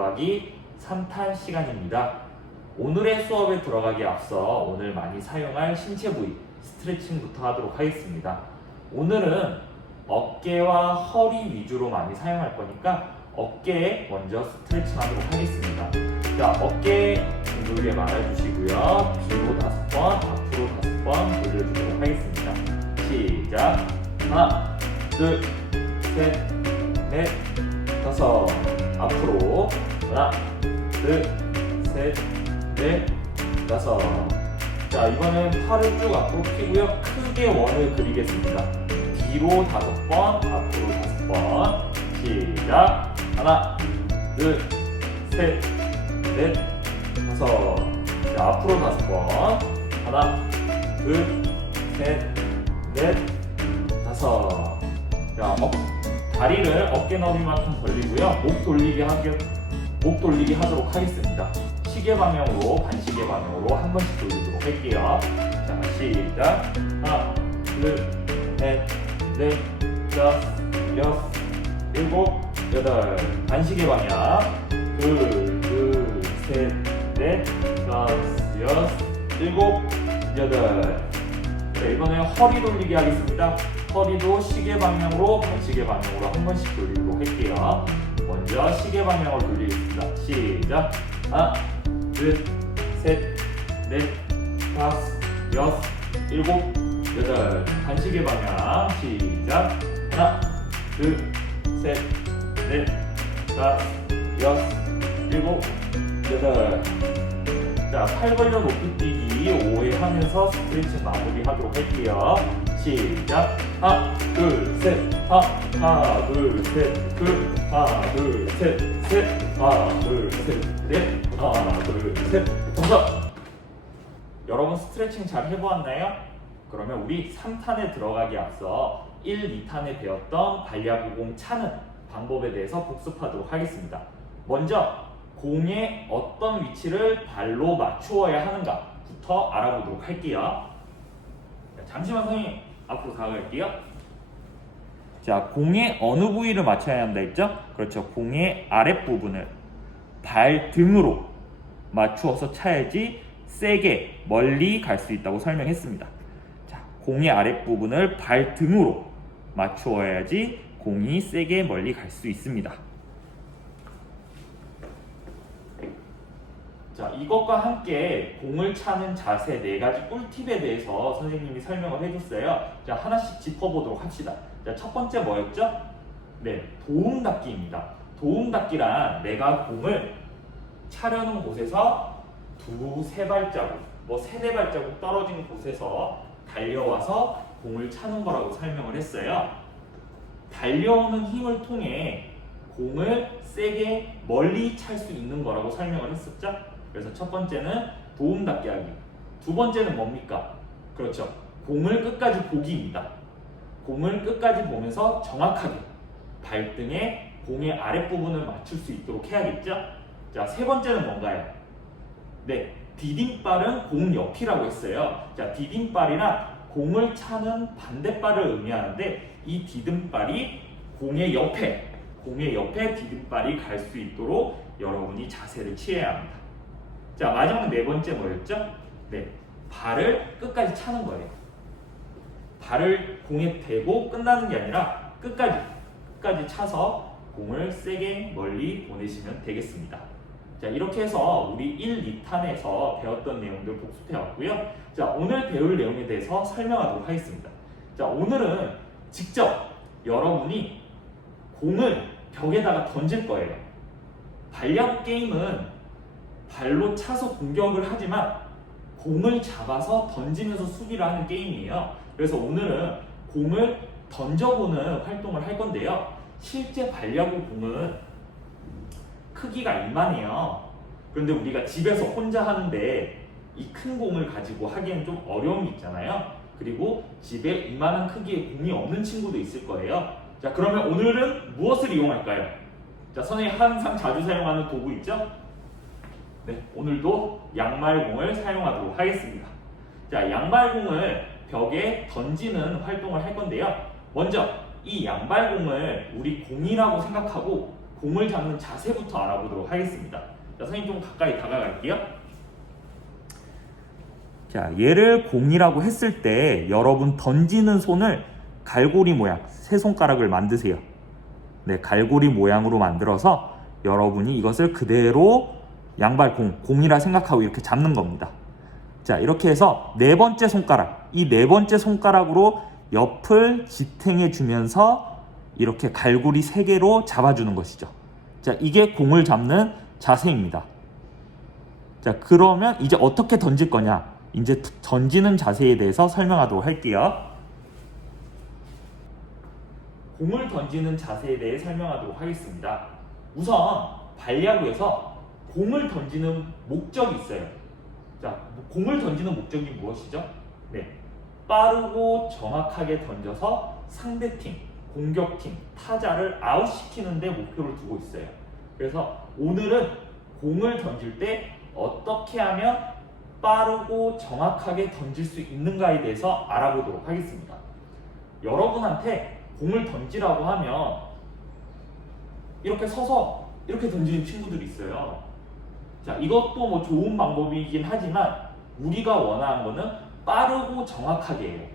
반려구하기 3탄 시간입니다. 오늘의 수업에 들어가기 앞서 오늘 많이 사용할 신체 부위 스트레칭부터 하도록 하겠습니다. 오늘은 어깨와 허리 위주로 많이 사용할 거니까 어깨에 먼저 스트레칭 하도록 하겠습니다. 자, 어깨 둥글게 말아주시고요. 뒤로 다섯 번, 앞으로 다섯 번 돌려주도록 하겠습니다. 시작. 하나, 둘, 셋, 넷, 다섯. 앞으로. 하나, 둘, 셋, 넷, 다섯. 자, 이번엔 팔을 쭉 앞으로 펴고요. 크게 원을 그리겠습니다. 뒤로 다섯 번, 앞으로 다섯 번. 시작. 하나, 둘, 셋, 넷, 다섯. 자, 앞으로 다섯 번. 하나, 둘, 셋, 넷, 다섯. 자, 어, 다리를 어깨 너비만큼 벌리고요. 목 돌리기 하게, 목 돌리기 하도록 하겠습니다. 시계 방향으로, 반시계 방향으로 한 번씩 돌리도록 할게요. 자, 시작. 하나, 둘, 셋, 넷, 다섯, 여섯, 일곱, 여덟. 반시계 방향. 둘, 둘, 셋, 넷, 다섯, 여섯, 일곱, 여덟. 자, 이번에 허리 돌리기 하겠습니다. 허리도 시계 방향으로 반시계 방향으로 한 번씩 돌리도록 할게요. 먼저 시계 방향으로 돌리겠습니다. 시작. 하나, 둘, 셋, 넷, 다섯, 여섯, 일곱, 여덟. 반시계 방향. 시작. 하나, 둘, 셋, 넷, 다섯, 여섯, 일곱, 여덟. 자, 팔 벌려 높이 뛰기 5회 하면서 스트레칭 마무리 하도록 할게요. 시작. 하나, 둘, 셋. 하나, 하나, 둘, 셋. 둘, 하나, 둘, 셋. 셋. 하나, 둘, 셋. 넷. 하나, 둘, 셋. 다섯. 여러분 스트레칭 잘 해보았나요? 그러면 우리 3탄에 들어가기 앞서 1, 2탄에 배웠던 반야구공 차는 방법에 대해서 복습하도록 하겠습니다. 먼저 공의 어떤 위치를 발로 맞추어야 하는가부터 알아보도록 할게요. 자, 잠시만 선생님 앞으로 다가갈게요. 자, 공의 어느 부위를 맞춰야 한다 했죠? 그렇죠. 공의 아랫부분을 발등으로 맞추어서 차야지 세게 멀리 갈 수 있다고 설명했습니다. 자, 공의 아랫부분을 발등으로 맞추어야지 공이 세게 멀리 갈 수 있습니다. 자, 이것과 함께 공을 차는 자세 네 가지 꿀팁에 대해서 선생님이 설명을 해줬어요. 자, 하나씩 짚어보도록 합시다. 자, 첫 번째 뭐였죠? 네, 도움 닫기입니다. 도움 닫기란 내가 공을 차려는 곳에서 두 세 발자국, 뭐 세네 발자국 떨어진 곳에서 달려와서 공을 차는 거라고 설명을 했어요. 달려오는 힘을 통해 공을 세게 멀리 찰 수 있는 거라고 설명을 했었죠. 그래서 첫 번째는 도움 닫기 하기. 두 번째는 뭡니까? 그렇죠. 공을 끝까지 보기입니다. 공을 끝까지 보면서 정확하게 발등에 공의 아랫부분을 맞출 수 있도록 해야겠죠? 자, 세 번째는 뭔가요? 네, 디딤발은 공 옆이라고 했어요. 자, 디딤발이란 공을 차는 반대발을 의미하는데 이 디딤발이 공의 옆에, 공의 옆에 디딤발이 갈 수 있도록 여러분이 자세를 취해야 합니다. 자, 마지막 네 번째 뭐였죠? 네, 발을 끝까지 차는 거예요. 발을 공에 대고 끝나는 게 아니라 끝까지, 끝까지 차서 공을 세게 멀리 보내시면 되겠습니다. 자, 이렇게 해서 우리 1, 2탄에서 배웠던 내용들 복습해 왔고요. 자, 오늘 배울 내용에 대해서 설명하도록 하겠습니다. 자, 오늘은 직접 여러분이 공을 벽에다가 던질 거예요. 반려 게임은 발로 차서 공격을 하지만 공을 잡아서 던지면서 수비를 하는 게임이에요. 그래서 오늘은 공을 던져보는 활동을 할 건데요. 실제 반려구 공은 크기가 이만해요. 그런데 우리가 집에서 혼자 하는데 이 큰 공을 가지고 하기엔 좀 어려움이 있잖아요. 그리고 집에 이만한 크기의 공이 없는 친구도 있을 거예요. 자, 그러면 오늘은 무엇을 이용할까요? 자, 선생님 항상 자주 사용하는 도구 있죠? 네, 오늘도 양말공을 사용하도록 하겠습니다. 자, 양말공을 벽에 던지는 활동을 할 건데요. 먼저 이 양발공을 우리 공이라고 생각하고 공을 잡는 자세부터 알아보도록 하겠습니다. 자, 선생님 좀 가까이 다가갈게요. 자, 얘를 공이라고 했을 때 여러분 던지는 손을 갈고리 모양, 세 손가락을 만드세요. 네, 갈고리 모양으로 만들어서 여러분이 이것을 그대로 양발 공, 공이라 생각하고 이렇게 잡는 겁니다. 자, 이렇게 해서 네 번째 손가락, 이 네 번째 손가락으로 옆을 지탱해 주면서 이렇게 갈고리 세 개로 잡아주는 것이죠. 자, 이게 공을 잡는 자세입니다. 자, 그러면 이제 어떻게 던질 거냐? 이제 던지는 자세에 대해서 설명하도록 할게요. 공을 던지는 자세에 대해 설명하도록 하겠습니다. 우선 발야구에서 공을 던지는 목적이 있어요. 자, 공을 던지는 목적이 무엇이죠? 네. 빠르고 정확하게 던져서 상대팀, 공격팀, 타자를 아웃시키는 데 목표를 두고 있어요. 그래서 오늘은 공을 던질 때 어떻게 하면 빠르고 정확하게 던질 수 있는가에 대해서 알아보도록 하겠습니다. 여러분한테 공을 던지라고 하면 이렇게 서서 이렇게 던지는 친구들이 있어요. 자, 이것도 뭐 좋은 방법이긴 하지만 우리가 원하는 거는 빠르고 정확하게 해요.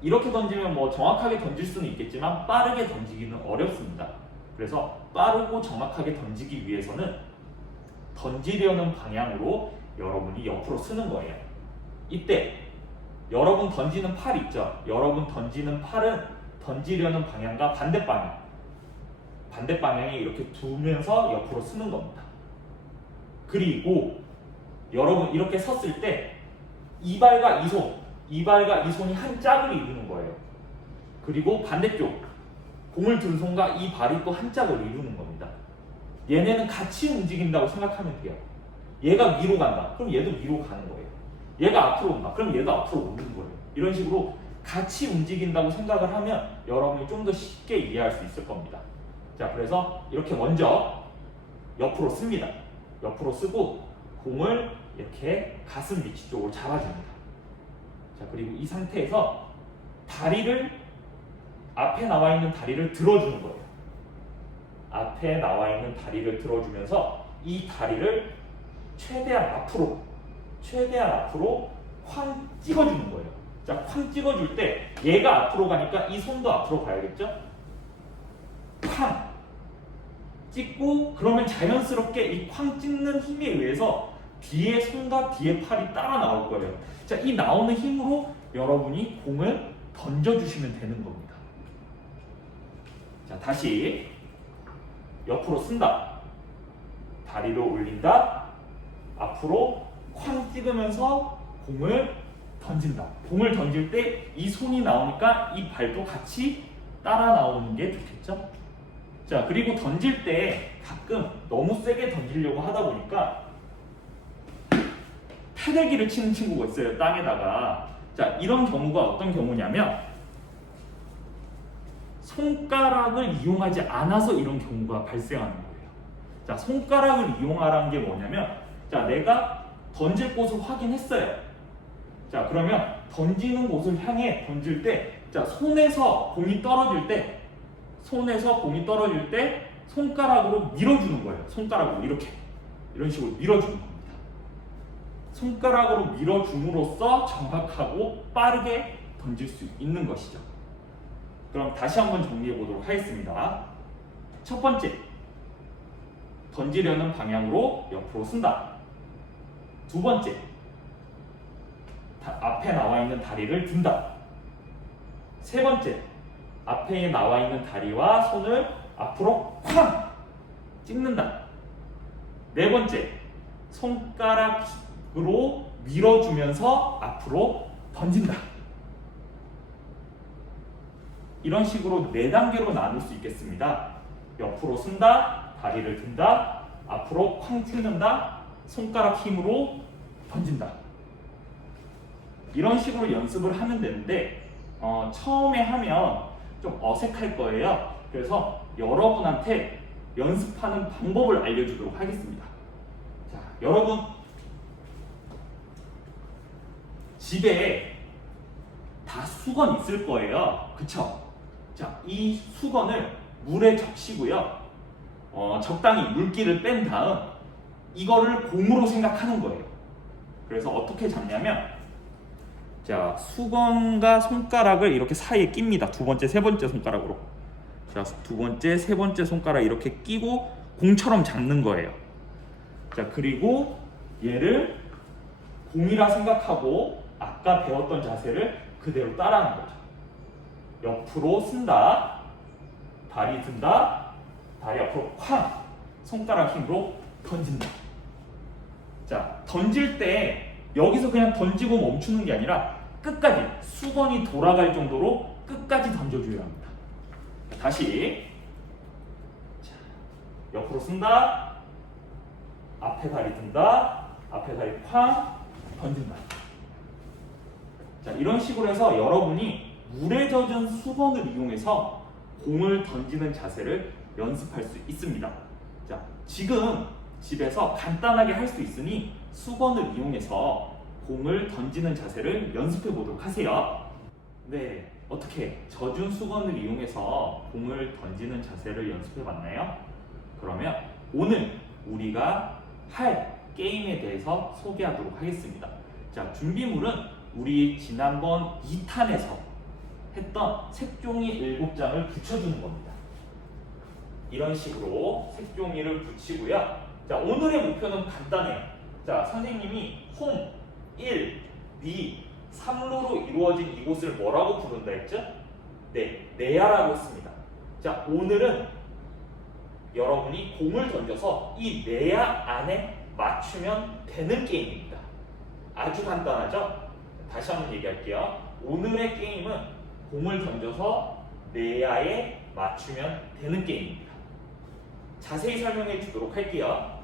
이렇게 던지면 뭐 정확하게 던질 수는 있겠지만 빠르게 던지기는 어렵습니다. 그래서 빠르고 정확하게 던지기 위해서는 던지려는 방향으로 여러분이 옆으로 쓰는 거예요. 이때 여러분 던지는 팔 있죠? 여러분 던지는 팔은 던지려는 방향과 반대 방향, 반대 방향에 이렇게 두면서 옆으로 쓰는 겁니다. 그리고 여러분 이렇게 섰을 때 이발과 이 손, 이발과 이 손이 한 짝을 이루는 거예요. 그리고 반대쪽 공을 든 손과 이 발이 또 한 짝을 이루는 겁니다. 얘네는 같이 움직인다고 생각하면 돼요. 얘가 위로 간다. 그럼 얘도 위로 가는 거예요. 얘가 앞으로 온다. 그럼 얘도 앞으로 오는 거예요. 이런 식으로 같이 움직인다고 생각을 하면 여러분이 좀 더 쉽게 이해할 수 있을 겁니다. 자, 그래서 이렇게 먼저 옆으로 씁니다. 옆으로 쓰고 공을 이렇게 가슴 위치 쪽으로 잡아줍니다. 자, 그리고 이 상태에서 다리를 앞에 나와 있는 다리를 들어주는 거예요. 앞에 나와 있는 다리를 들어주면서 이 다리를 최대한 앞으로, 최대한 앞으로 쾅 찍어주는 거예요. 자, 쾅 찍어줄 때 얘가 앞으로 가니까 이 손도 앞으로 가야겠죠? 쾅 찍고 그러면 자연스럽게 이 쾅 찍는 힘에 의해서 뒤에 손과 뒤에 팔이 따라 나올 거예요. 자, 이 나오는 힘으로 여러분이 공을 던져주시면 되는 겁니다. 자, 다시 옆으로 쓴다. 다리를 올린다. 앞으로 쾅 찍으면서 공을 던진다. 공을 던질 때 이 손이 나오니까 이 발도 같이 따라 나오는 게 좋겠죠? 자, 그리고 던질 때 가끔 너무 세게 던지려고 하다 보니까 패대기를 치는 친구가 있어요. 땅에다가. 자, 이런 경우가 어떤 경우냐면 손가락을 이용하지 않아서 이런 경우가 발생하는 거예요. 자, 손가락을 이용하라는 게 뭐냐면 자, 내가 던질 곳을 확인했어요. 자, 그러면 던지는 곳을 향해 던질 때 자, 손에서 공이 떨어질 때 손에서 공이 떨어질 때 손가락으로 밀어주는 거예요. 손가락으로 이렇게 이런 식으로 밀어주는 겁니다. 손가락으로 밀어줌으로써 정확하고 빠르게 던질 수 있는 것이죠. 그럼 다시 한번 정리해 보도록 하겠습니다. 첫 번째, 던지려는 방향으로 옆으로 쓴다. 두 번째, 다- 앞에 나와 있는 다리를 든다. 세 번째, 앞에 나와 있는 다리와 손을 앞으로 쾅 찍는다. 네 번째, 손가락으로 밀어주면서 앞으로 던진다. 이런 식으로 네 단계로 나눌 수 있겠습니다. 옆으로 쓴다, 다리를 든다, 앞으로 쾅 찍는다, 손가락 힘으로 던진다. 이런 식으로 연습을 하면 되는데 어, 처음에 하면 좀 어색할 거예요. 그래서 여러분한테 연습하는 방법을 알려주도록 하겠습니다. 자, 여러분 집에 다 수건 있을 거예요. 그쵸? 자, 이 수건을 물에 적시고요. 어, 적당히 물기를 뺀 다음 이거를 공으로 생각하는 거예요. 그래서 어떻게 잡냐면 자 수건과 손가락을 이렇게 사이에 낍니다. 두 번째, 세 번째 손가락으로. 자 두 번째, 세 번째 손가락 이렇게 끼고 공처럼 잡는 거예요. 자 그리고 얘를 공이라 생각하고 아까 배웠던 자세를 그대로 따라하는 거죠. 옆으로 쓴다. 다리 든다. 다리 앞으로 쾅. 손가락 힘으로 던진다. 자, 던질 때 여기서 그냥 던지고 멈추는 게 아니라 끝까지 수건이 돌아갈 정도로 끝까지 던져줘야 합니다. 다시. 자, 옆으로 쓴다. 앞에 다리 든다. 앞에 다리 쾅. 던진다. 자, 이런 식으로 해서 여러분이 물에 젖은 수건을 이용해서 공을 던지는 자세를 연습할 수 있습니다. 자, 지금 집에서 간단하게 할 수 있으니 수건을 이용해서 공을 던지는 자세를 연습해 보도록 하세요. 네, 어떻게 젖은 수건을 이용해서 공을 던지는 자세를 연습해 봤나요? 그러면 오늘 우리가 할 게임에 대해서 소개하도록 하겠습니다. 자, 준비물은 우리 지난번 2탄에서 했던 색종이 7장을 붙여주는 겁니다. 이런 식으로 색종이를 붙이고요. 자, 오늘의 목표는 간단해요. 자, 선생님이 홈 1, 2, 3루로 이루어진 이곳을 뭐라고 부른다 했죠? 네, 내야라고 했습니다. 자, 오늘은 여러분이 공을 던져서 이 내야 안에 맞추면 되는 게임입니다. 아주 간단하죠? 다시 한번 얘기할게요. 오늘의 게임은 공을 던져서 내야에 맞추면 되는 게임입니다. 자세히 설명해 주도록 할게요.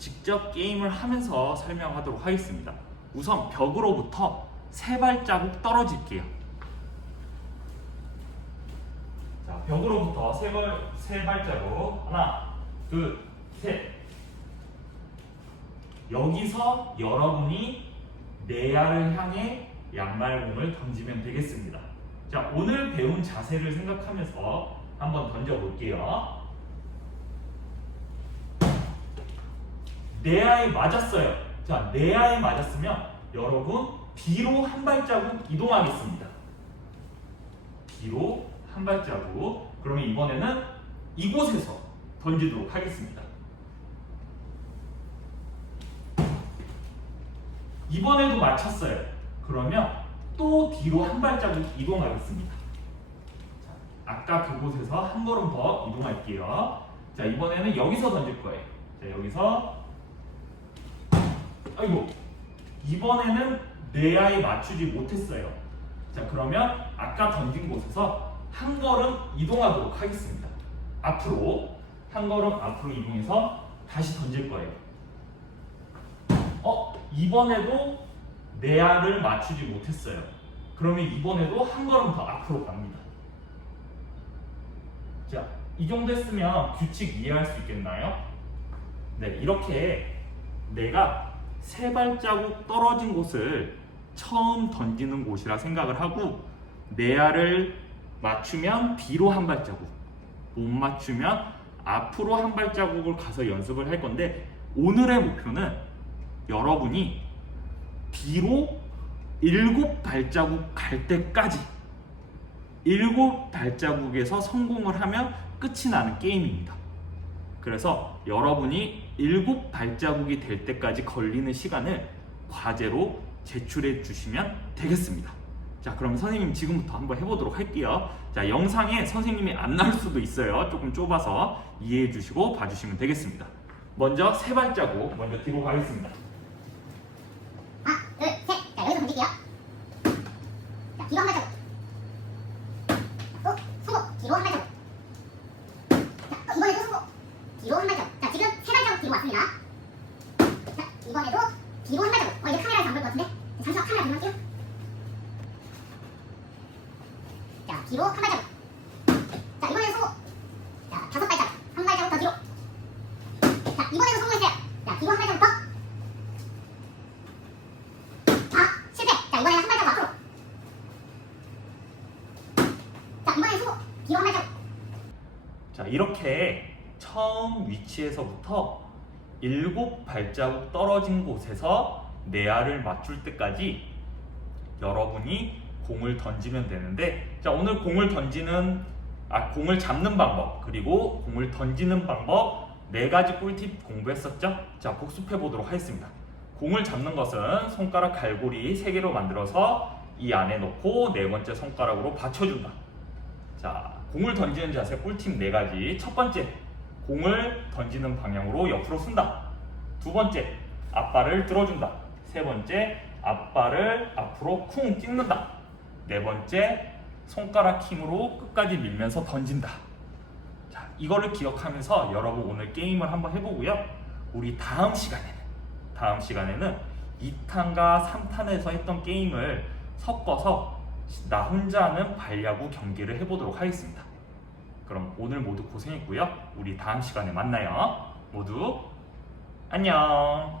직접 게임을 하면서 설명하도록 하겠습니다. 우선 벽으로부터 세 발자국 떨어질게요. 자, 벽으로부터 세, 발, 세 발자국 하나, 둘, 셋. 여기서 여러분이 내야를 향해 양말공을 던지면 되겠습니다. 자, 오늘 배운 자세를 생각하면서 한번 던져볼게요. 내야에 맞았어요. 자, 내야에 맞았으면 여러분 뒤로 한 발자국 이동하겠습니다. 뒤로 한 발자국. 그러면 이번에는 이곳에서 던지도록 하겠습니다. 이번에도 맞췄어요. 그러면 또 뒤로 한 발자국 이동하겠습니다. 자, 아까 그곳에서 한 걸음 더 이동할게요. 자, 이번에는 여기서 던질 거예요. 자, 여기서 아이고 이번에는 내야에 맞추지 못했어요. 자 그러면 아까 던진 곳에서 한 걸음 이동하도록 하겠습니다. 앞으로 한 걸음 앞으로 이동해서 다시 던질 거예요. 어 이번에도 내야를 맞추지 못했어요. 그러면 이번에도 한 걸음 더 앞으로 갑니다. 자, 이 정도 했으면 규칙 이해할 수 있겠나요? 네, 이렇게 내가 세 발자국 떨어진 곳을 처음 던지는 곳이라 생각을 하고 내야를 맞추면 뒤로 한 발자국, 못 맞추면 앞으로 한 발자국을 가서 연습을 할 건데 오늘의 목표는 여러분이 뒤로 일곱 발자국 갈 때까지 일곱 발자국에서 성공을 하면 끝이 나는 게임입니다. 그래서 여러분이 일곱 발자국이 될 때까지 걸리는 시간을 과제로 제출해 주시면 되겠습니다. 자, 그럼 선생님 지금부터 한번 해보도록 할게요. 자, 영상에 선생님이 안 나올 수도 있어요. 조금 좁아서 이해해 주시고 봐주시면 되겠습니다. 먼저 세 발자국 먼저 뒤로 가겠습니다. 자, 뒤로 한 발자국. 자, 이번에는 성공. 자, 다섯 발자국. 한 발자국 더 뒤로. 자, 이번에는 성공했어요. 자, 뒤로 한 발자국 더. 아, 실패. 자, 이번에는 한 발자국 앞으로. 자, 이번에는 성공. 뒤로 한 발자국. 자, 이렇게 처음 위치에서부터 일곱 발자국 떨어진 곳에서 내 알을 맞출 때까지 여러분이 공을 던지면 되는데 자 오늘 공을 던지는 아 공을 잡는 방법 그리고 공을 던지는 방법 네 가지 꿀팁 공부했었죠? 자 복습해 보도록 하겠습니다. 공을 잡는 것은 손가락 갈고리 세 개로 만들어서 이 안에 넣고 네 번째 손가락으로 받쳐준다. 자 공을 던지는 자세 꿀팁 네 가지. 첫 번째 공을 던지는 방향으로 옆으로 쓴다. 두 번째 앞발을 들어준다. 세 번째 앞발을 앞으로 쿵 찍는다. 네 번째 손가락 힘으로 끝까지 밀면서 던진다. 자, 이거를 기억하면서 여러분 오늘 게임을 한번 해보고요. 우리 다음 시간에는 다음 시간에는 2탄과 3탄에서 했던 게임을 섞어서 나 혼자 하는 발야구 경기를 해보도록 하겠습니다. 그럼 오늘 모두 고생했고요. 우리 다음 시간에 만나요. 모두 안녕.